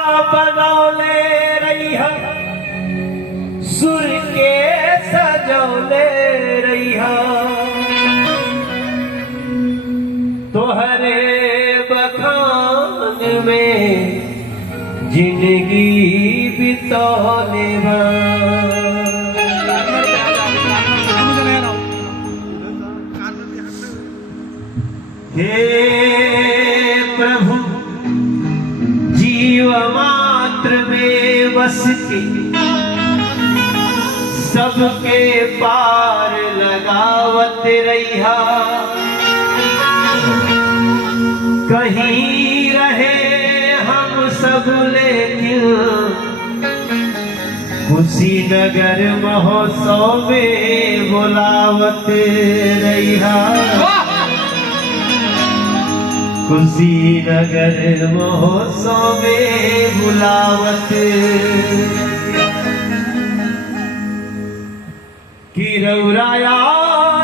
बनौले रहिया सुर के सजौले रहिया तोहरे बखान में जिंदगी बितौले बा। हे प्रभु जीव मात्र में बस के सबके पार लगावत रहिया कहीं रहे हम सब लेकिन कुशीनगर महोत्सव में बुलावत रहिया कुशीनगर महोत्सव में बुलावत कि रौराया